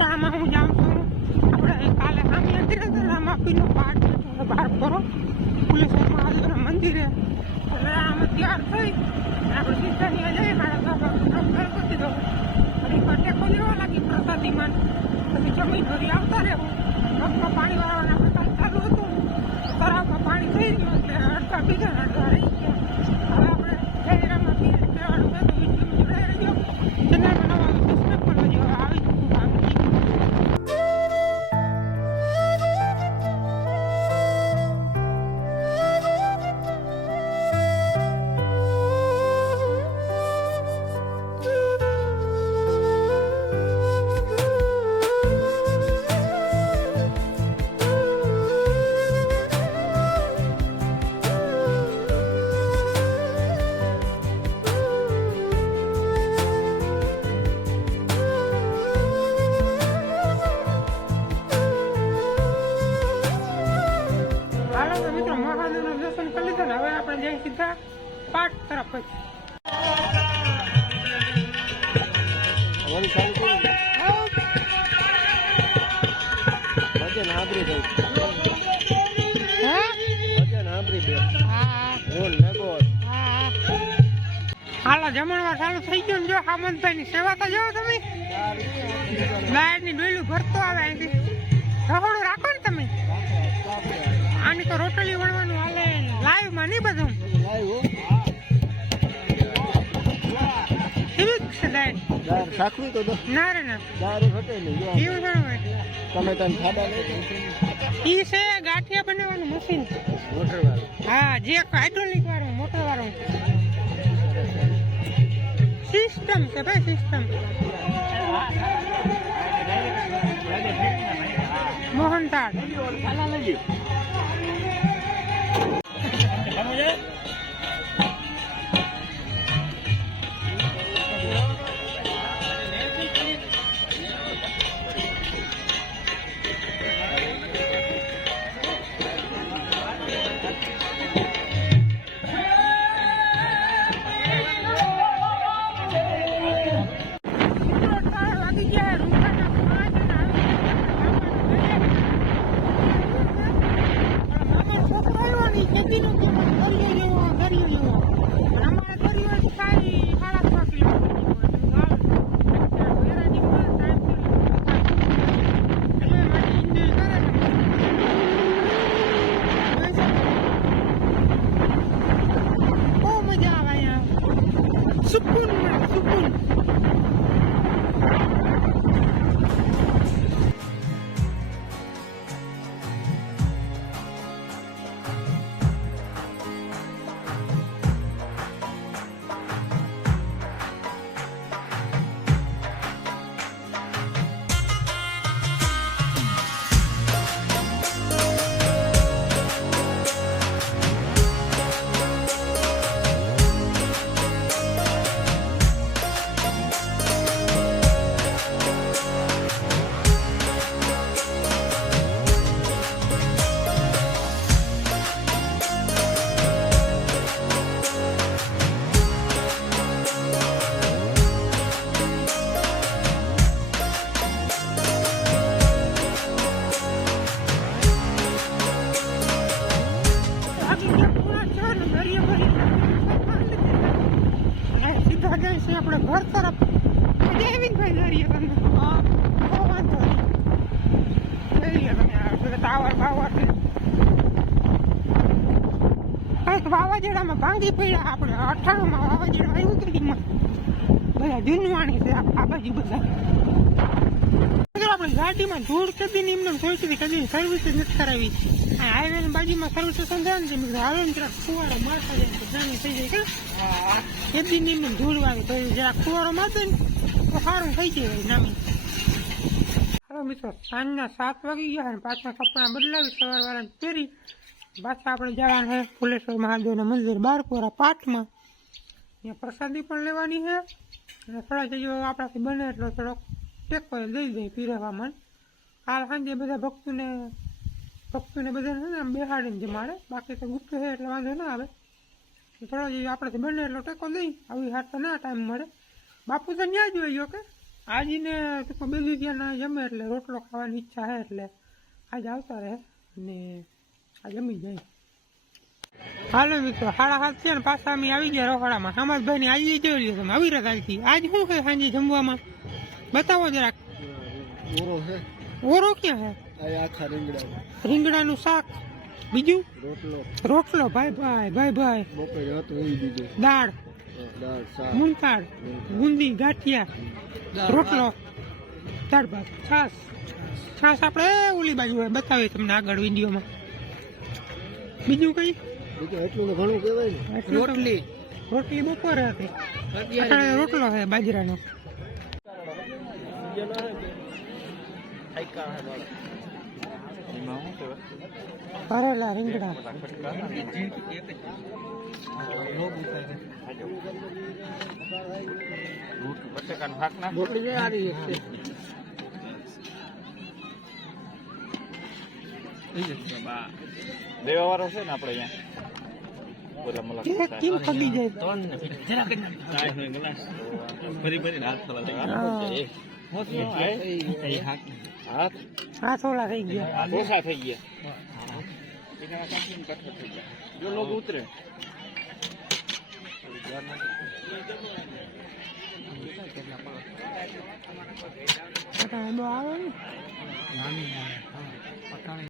આમાં હું જાઉં છું આપણે કાલે સામે અંદર રામાપીનો પાઠ બહાર કરો પુલેશ્વર મહાદેવના મંદિરે એટલે આમાં તૈયાર થઈ આપણે સીધા ત્યાં જઈએ મારા બાબા કરી દો ઘડીમાં ટેકો લેવા લાગી પ્રસાદીમાં પછી જમીન ભરી આવતા રહેવું પગમાં પાણી વાળવાના બધા ચાલુ હતું તળાવમાં પાણી થઈ ગયું એટલે અડધા બીજા અડધા રહી ગયા હવે આપણે જય રામાપી કહેવાનું હતું વિડીયો જોડાઈ રહ્યો ચેનલમાં નવા સબસ્ક્રાઈબ કરી લેજો આવી મિત્રો મહાદેવનું દર્શન કરી લીધા ને હવે આપણે જઈ સીધા પાઠ તરફ હાલો જમણવાર ચાલુ થઈ ગયો ને જો હામંતભાઈ ની સેવા તો જાઓ તમે લાઈટ ની ડોયલું ભરતો આવે અહીંથી રહોડું રાખો ને તમે આની તો રોટલી વણવાનું હાલે લાઈવ માં નહીં બધું કેવી છે લાઈટ સાખવી તો ના રે ના દારૂ ઘટે નહીં કેવું છે તમે તને ખાડા લઈ ઈ છે ગાંઠિયા બનાવવાનું મશીન મોટર વાળું હા જે હાઇડ્રોલિક વાળું મોટર વાળું સિસ્ટમ છે ભાઈ સિસ્ટમ મોહનથાળ આપણે ઘર તરફ દેવીનભાઈ જઈએ તમે વાંધો જઈએ તમે ટાવર બાવર કંઈક વાવાઝોડામાં ભાંગી પડ્યા આપણે 98માં વાવાઝોડા આવ્યું કેડીમાં બધા જૂનવાણી છે આ બાજુ બધા આપણે ગાડીમાં ધૂળ કદી એમને સોચી કદી સર્વિસ નથી કરાવી હાઈવે બાજુમાં સર્વિસ સ્ટેશન જાય ને હાવે ને જરાક ફુવારો મારતા જાય નાની થઈ જાય કે કદી એમને ધૂળ વાગે તો જરાક ફુવારો મારતો ને તો સારું થઈ જાય નામી. હાલો મિત્રો સાંજના 7 વાગી ગયા અને પાછા કપડાં બદલાવી સવારવાળા પહેરી પાછા આપણે જવાનું છે ફુલેશ્વર મહાદેવના મંદિર બારપોરા પાઠમાં ત્યાં પ્રસાદી પણ લેવાની છે અને થોડા જજો આપણાથી બને એટલો થોડોક ટેકો દઈ દઈએ પીરવવામાં. કાલ સાંજે બધા ભક્તોને બધાને આમ બેહાડીને જમાડે બાકી તો ગુપ્ત છે એટલે વાંધો ના આવે થોડો જે આપણાથી બને એટલો ટેકો દઈ આવી હાથ તો ના ટાઈમ મળે. બાપુ તો ન્યા જ હોય કે આજને તો બે જગ્યાના જમે એટલે રોટલો ખાવાની ઈચ્છા છે એટલે આજ આવતા રહે ને આ જમી જાય. હાલો મિત્રો 7:30 છે ને પાછા અમે આવી ગયા રખોડામાં. હમાદભાઈ ની આજે જોઈ લ્યો તમે આવી રહ્યા કાલથી. આજ શું છે સાંજે જમવામાં બતાવો જરાક. ઓરો છે ઓરો ક્યાં છે? આ આખા રીંગણા રીંગણાનું શાક, બીજું રોટલો રોટલો ભાઈ બપોરે હતું એ બીજું દાળ, દાળ શાક મૂંગતાળ, બુંદી, ગાંઠિયા, રોટલો, દાળ ભાત, છાશ આપણે ઓલી બાજુ હોય બતાવીએ તમને આગળ વિડીયોમાં. બીજું કઈ બીજું એટલું તો ઘણું કહેવાય ને. રોટલી બપોરે હતી, અત્યારે રોટલો છે બાજરાનો. ભરેલા રીંગણા, દેવા વાળો છે ને આપડે અહીંયા કેમ ફગી જાય? હાથ ઓલા થઈ ગયા. ઓછા થઈ ગયા. જો લોક ઉતરે આવે ને